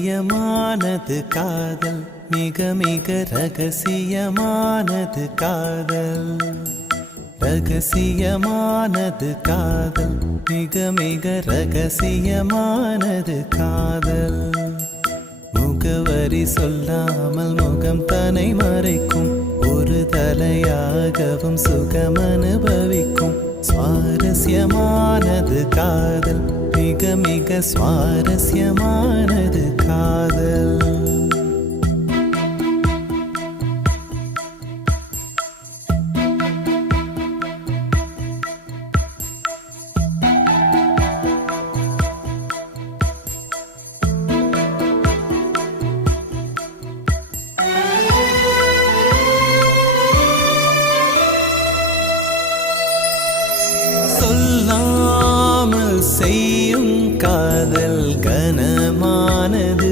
ரகசியமானது காதல், மிக மிக ரகசியமானது காதல். ரகசியமானது காதல், மிக மிக ரகசியமானது காதல். முகவரி சொல்லாமல் முகம் தன்னை மறைக்கும், ஒரு தலையாகவும் சுகம் அனுபவிக்கும். சுவாரஸ்யமானது காதல், மிக மிக சுவாரஸ்யமானது காதல்.